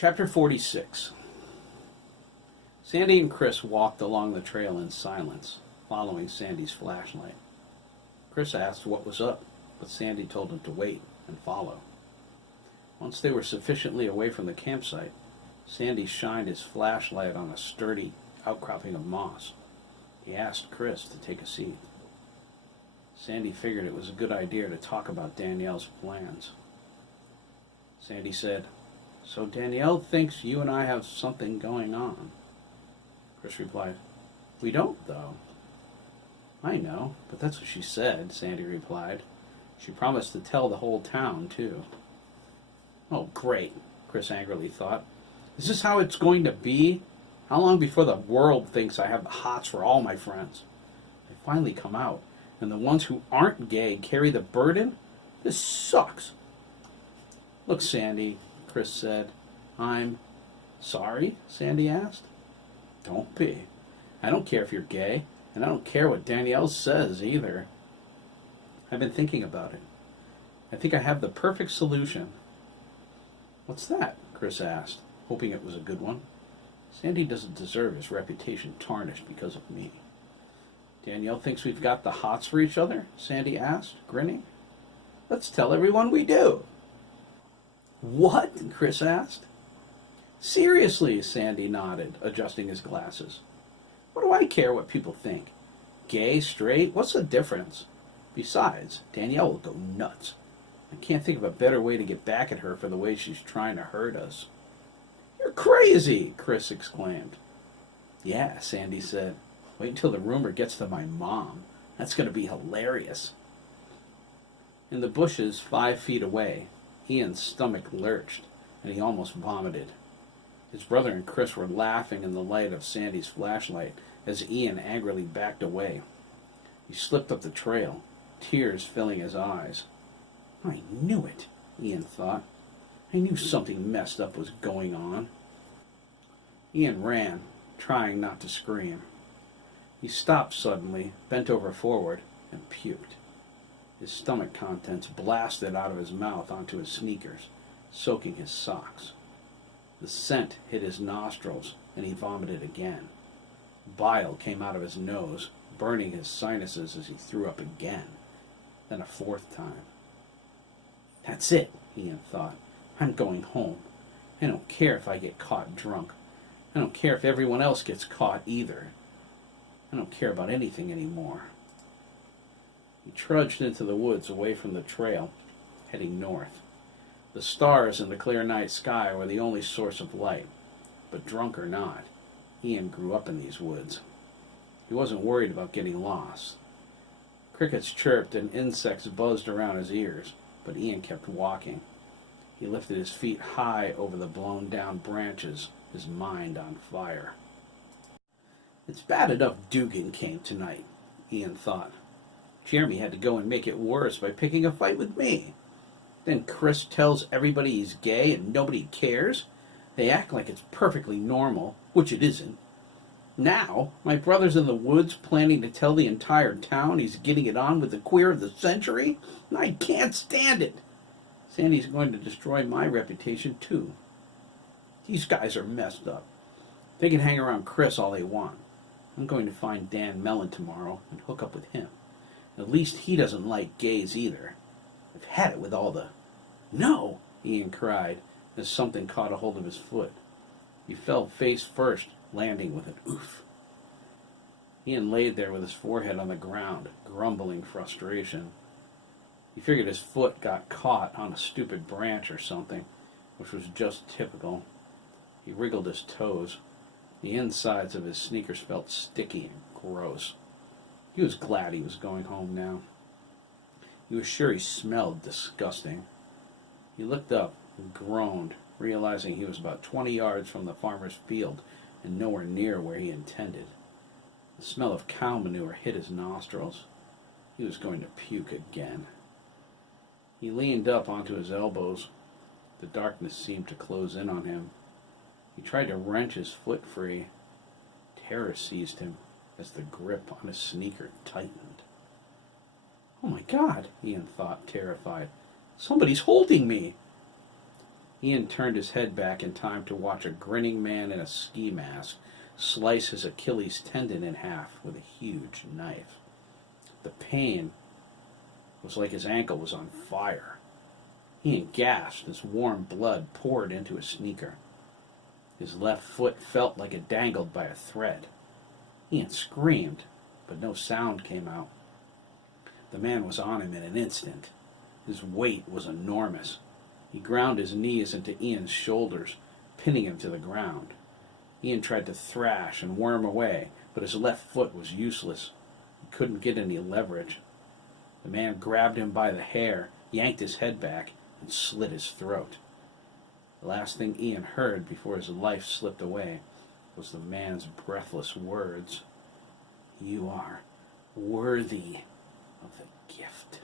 Chapter 46. Sandy and Chris walked along the trail in silence, following Sandy's flashlight. Chris asked what was up, but Sandy told him to wait and follow. Once they were sufficiently away from the campsite, Sandy shined his flashlight on a sturdy outcropping of moss. He asked Chris to take a seat. Sandy figured it was a good idea to talk about Danielle's plans. Sandy said, "So Danielle thinks you and I have something going on." Chris replied, "We don't, though." "I know, but that's what she said," Sandy replied. "She promised to tell the whole town, too." "Oh, great," Chris angrily thought. "Is this how it's going to be? How long before the world thinks I have the hots for all my friends? I finally come out, and the ones who aren't gay carry the burden? This sucks." "Look, Sandy," Chris said. "I'm sorry?" Sandy asked. "Don't be. I don't care if you're gay, and I don't care what Danielle says either. I've been thinking about it. I think I have the perfect solution." "What's that?" Chris asked, hoping it was a good one. Sandy doesn't deserve his reputation tarnished because of me. "Danielle thinks we've got the hots for each other?" Sandy asked, grinning. "Let's tell everyone we do." "What?" Chris asked. "Seriously," Sandy nodded, adjusting his glasses. "What do I care what people think? Gay, straight, what's the difference? Besides, Danielle will go nuts. I can't think of a better way to get back at her for the way she's trying to hurt us." "You're crazy!" Chris exclaimed. "Yeah," Sandy said. "Wait until the rumor gets to my mom. That's going to be hilarious." In the bushes 5 feet away, Ian's stomach lurched, and he almost vomited. His brother and Chris were laughing in the light of Sandy's flashlight as Ian angrily backed away. He slipped up the trail, tears filling his eyes. "I knew it," Ian thought. "I knew something messed up was going on." Ian ran, trying not to scream. He stopped suddenly, bent over forward, and puked. His stomach contents blasted out of his mouth onto his sneakers, soaking his socks. The scent hit his nostrils, and he vomited again. Bile came out of his nose, burning his sinuses as he threw up again, then a 4th time. "That's it," Ian thought. "I'm going home. I don't care if I get caught drunk. I don't care if everyone else gets caught either. I don't care about anything anymore." He trudged into the woods away from the trail, heading north. The stars in the clear night sky were the only source of light, but drunk or not, Ian grew up in these woods. He wasn't worried about getting lost. Crickets chirped and insects buzzed around his ears, but Ian kept walking. He lifted his feet high over the blown-down branches, his mind on fire. "It's bad enough Dougan came tonight," Ian thought. "Jeremy had to go and make it worse by picking a fight with me. Then Chris tells everybody he's gay and nobody cares. They act like it's perfectly normal, which it isn't. Now, my brother's in the woods planning to tell the entire town he's getting it on with the queer of the century. I can't stand it. Sandy's going to destroy my reputation, too. These guys are messed up. They can hang around Chris all they want. I'm going to find Dan Mellon tomorrow and hook up with him. At least he doesn't like gays either. I've had it with all the..." "No!" Ian cried as something caught a hold of his foot. He fell face first, landing with an oof. Ian laid there with his forehead on the ground, grumbling frustration. He figured his foot got caught on a stupid branch or something, which was just typical. He wriggled his toes. The insides of his sneakers felt sticky and gross. He was glad he was going home now. He was sure he smelled disgusting. He looked up and groaned, realizing he was about 20 yards from the farmer's field and nowhere near where he intended. The smell of cow manure hit his nostrils. He was going to puke again. He leaned up onto his elbows. The darkness seemed to close in on him. He tried to wrench his foot free. Terror seized him as the grip on his sneaker tightened. "Oh my God," Ian thought, terrified. "Somebody's holding me." Ian turned his head back in time to watch a grinning man in a ski mask slice his Achilles tendon in half with a huge knife. The pain was like his ankle was on fire. Ian gasped as warm blood poured into his sneaker. His left foot felt like it dangled by a thread. Ian screamed, but no sound came out. The man was on him in an instant. His weight was enormous. He ground his knees into Ian's shoulders, pinning him to the ground. Ian tried to thrash and worm away, but his left foot was useless. He couldn't get any leverage. The man grabbed him by the hair, yanked his head back, and slit his throat. The last thing Ian heard before his life slipped away was the man's breathless words, "You are worthy of the gift."